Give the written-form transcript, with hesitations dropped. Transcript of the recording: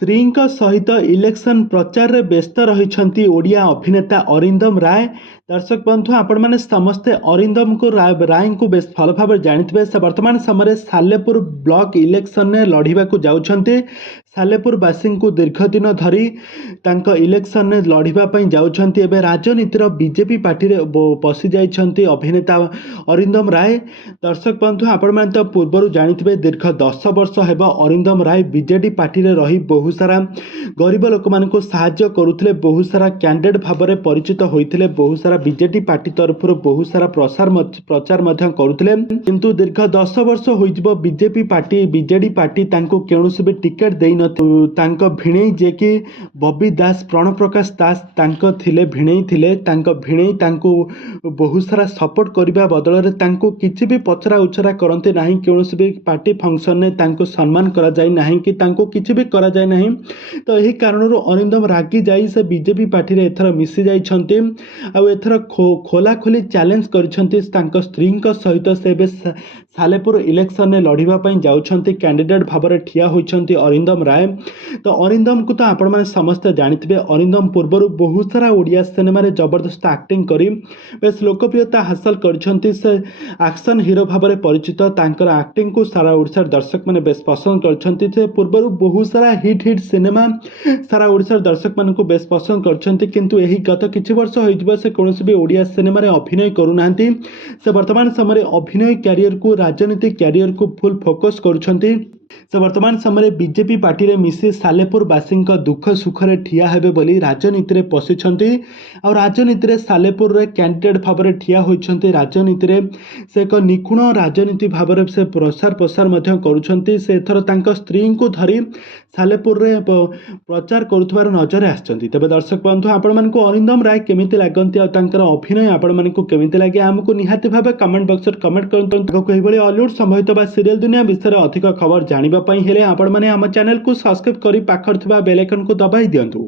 ସ୍ତ୍ରୀଙ୍କ ସହିତ ଇଲେକ୍ସନ ପ୍ରଚାରରେ ବ୍ୟସ୍ତ ରହିଛନ୍ତି ଓଡ଼ିଆ ଅଭିନେତା ଅରିନ୍ଦମ ରାୟ। ଦର୍ଶକ ବନ୍ଧୁ, ଆପଣମାନେ ସମସ୍ତେ ଅରିନ୍ଦମ ରାୟଙ୍କୁ ବେଶ ଭଲ ଭାବରେ ଜାଣିଥିବେ। ସେ ବର୍ତ୍ତମାନ ସମୟରେ ସାଲେପୁର ବ୍ଲକ ଇଲେକ୍ସନରେ ଲଢ଼ିବାକୁ ଯାଉଛନ୍ତି। ସାଲେପୁରବାସୀଙ୍କୁ ଦୀର୍ଘ ଦିନ ଧରି ତାଙ୍କ ଇଲେକ୍ସନରେ ଲଢ଼ିବା ପାଇଁ ଯାଉଛନ୍ତି। ଏବେ ରାଜନୀତିର ବିଜେପି ପାର୍ଟିରେ ପଶି ଯାଇଛନ୍ତି ଅଭିନେତା ଅରିନ୍ଦମ ରାୟ। ଦର୍ଶକ ବନ୍ଧୁ, ଆପଣମାନେ ତ ପୂର୍ବରୁ ଜାଣିଥିବେ ଦୀର୍ଘ 10 ବର୍ଷ ହେବ ଅରିନ୍ଦମ ରାୟ ବିଜେଡି ପାର୍ଟିରେ ରହି ବହୁ ସାରା ଗରିବ ଲୋକମାନଙ୍କୁ ସାହାଯ୍ୟ କରୁଥିଲେ, ବହୁ ସାରା କ୍ୟାଣ୍ଡିଡେଟ୍ ଭାବରେ ପରିଚିତ ହୋଇଥିଲେ, ବହୁ ସାରା ବିଜେଡି ପାର୍ଟି ତରଫରୁ ବହୁ ସାରା ପ୍ରଚାର ମଧ୍ୟ କରୁଥିଲେ। କିନ୍ତୁ ଦୀର୍ଘ 10 ବର୍ଷ ହୋଇଯିବ ବିଜେଡି ପାର୍ଟି ତାଙ୍କୁ କୌଣସି ବି ଟିକେଟ୍ ଦେଇନଥିଲା। ତାଙ୍କ ଭିଣେଇ ଯିଏକି ବବି ଦାସ, ପ୍ରଣପ୍ରକାଶ ଦାସ ତାଙ୍କ ଭିଣେଇ ଥିଲେ। ତାଙ୍କ ଭିଣେଇ ତାଙ୍କୁ ବହୁ ସାରା ସପୋର୍ଟ କରିବା ବଦଳରେ ତାଙ୍କୁ କିଛି ବି ପଚରା ଉଚରା କରନ୍ତି ନାହିଁ। କୌଣସି ବି ପାର୍ଟି ଫଙ୍କସନରେ ତାଙ୍କୁ ସମ୍ମାନ କରାଯାଏ ନାହିଁ କି ତାଙ୍କୁ କିଛି ବି କରାଯାଏ ନାହିଁ। ତ ଏହି କାରଣରୁ ଅରିନ୍ଦମ ରାଗି ଯାଇ ସେ ବିଜେପି ପାର୍ଟିରେ ଏଥର ମିଶି ଯାଇଛନ୍ତି। ଆଉ ଏଥର ଖୋଲାଖୋଲି ଚ୍ୟାଲେଞ୍ଜ କରିଛନ୍ତି ତାଙ୍କ ସ୍ତ୍ରୀଙ୍କ ସହିତ। ସେ ଏବେ ସାଲେପୁର ଇଲେକ୍ସନରେ ଲଢ଼ିବା ପାଇଁ ଯାଉଛନ୍ତି, କ୍ୟାଣ୍ଡିଡେଟ୍ ଭାବରେ ଠିଆ ହୋଇଛନ୍ତି ଅରିନ୍ଦମ ରାୟ। ତ ଅରିନ୍ଦମକୁ ତ ଆପଣମାନେ ସମସ୍ତେ ଜାଣିଥିବେ। ଅରିନ୍ଦମ ପୂର୍ବରୁ ବହୁତ ସାରା ଓଡ଼ିଆ ସିନେମାରେ ଜବରଦସ୍ତ ଆକ୍ଟିଂ କରି ବେଶ ଲୋକପ୍ରିୟତା ହାସଲ କରିଛନ୍ତି। ସେ ଆକ୍ସନ୍ ହିରୋ ଭାବରେ ପରିଚିତ। ତାଙ୍କର ଆକ୍ଟିଂକୁ ସାରା ଓଡ଼ିଶାର ଦର୍ଶକମାନେ ବେଶ ପସନ୍ଦ କରିଛନ୍ତି। ସେ ପୂର୍ବରୁ ବହୁତ ସାରା ହିଟ୍ ସିନେମା ସାରା ଓଡ଼ିଶାର ଦର୍ଶକମାନଙ୍କୁ ବେଶ ପସନ୍ଦ କରିଛନ୍ତି। କିନ୍ତୁ ଏହି ଗତ କିଛି ବର୍ଷ ହୋଇଯିବ ସେ କୌଣସି ବି ଓଡ଼ିଆ ସିନେମାରେ ଅଭିନୟ କରୁନାହାନ୍ତି। ସେ ବର୍ତ୍ତମାନ ସମୟରେ ଅଭିନୟ କ୍ୟାରିୟରକୁ, ରାଜନୀତି କ୍ୟାରିୟରକୁ ଫୁଲ୍ ଫୋକସ୍ କରୁଛନ୍ତି। ସେ ବର୍ତ୍ତମାନ ସମୟରେ ବିଜେପି ପାର୍ଟିରେ ମିଶି ସାଲେପୁରବାସୀଙ୍କ ଦୁଃଖ ସୁଖରେ ଠିଆ ହେବେ ବୋଲି ରାଜନୀତିରେ ପଶିଛନ୍ତି। ଆଉ ରାଜନୀତିରେ ସାଲେପୁରରେ କ୍ୟାଣ୍ଡିଡେଟ୍ ଭାବରେ ଠିଆ ହୋଇଛନ୍ତି। ରାଜନୀତିରେ ସେ ଏକ ନିଖୁଣ ରାଜନୀତି ଭାବରେ ସେ ପ୍ରସାର ମଧ୍ୟ କରୁଛନ୍ତି। ସେ ଏଥର ତାଙ୍କ ସ୍ତ୍ରୀଙ୍କୁ ଧରି ସାଲେପୁରରେ ପ୍ରଚାର କରୁଥିବାର ନଜରରେ ଆସିଛନ୍ତି। ତେବେ ଦର୍ଶକ ବନ୍ଧୁ, ଆପଣମାନଙ୍କୁ ଅରିନ୍ଦମ ରାୟ କେମିତି ଲାଗନ୍ତି ଆଉ ତାଙ୍କର ଅଭିନୟ ଆପଣମାନଙ୍କୁ କେମିତି ଲାଗେ, ଆମକୁ ନିହାତି ଭାବେ କମେଣ୍ଟ ବକ୍ସରେ କମେଣ୍ଟ କରନ୍ତୁ। ଆଗକୁ ଏହିଭଳି ଅଲିଉଡ୍ ସମ୍ବନ୍ଧିତ ବା ସିରିଏଲ ଦୁନିଆ ବିଷୟରେ ଅଧିକ ଖବର ଜାଣିବା ପାଇଁ ହେଲେ ଆପଣମାନେ ଆମ ଚ୍ୟାନେଲକୁ ସବସ୍କ୍ରାଇବ୍ କରି ପାଖରେ ଥିବା ବେଲ୍ ଆଇକନକୁ ଦବାଇ ଦିଅନ୍ତୁ।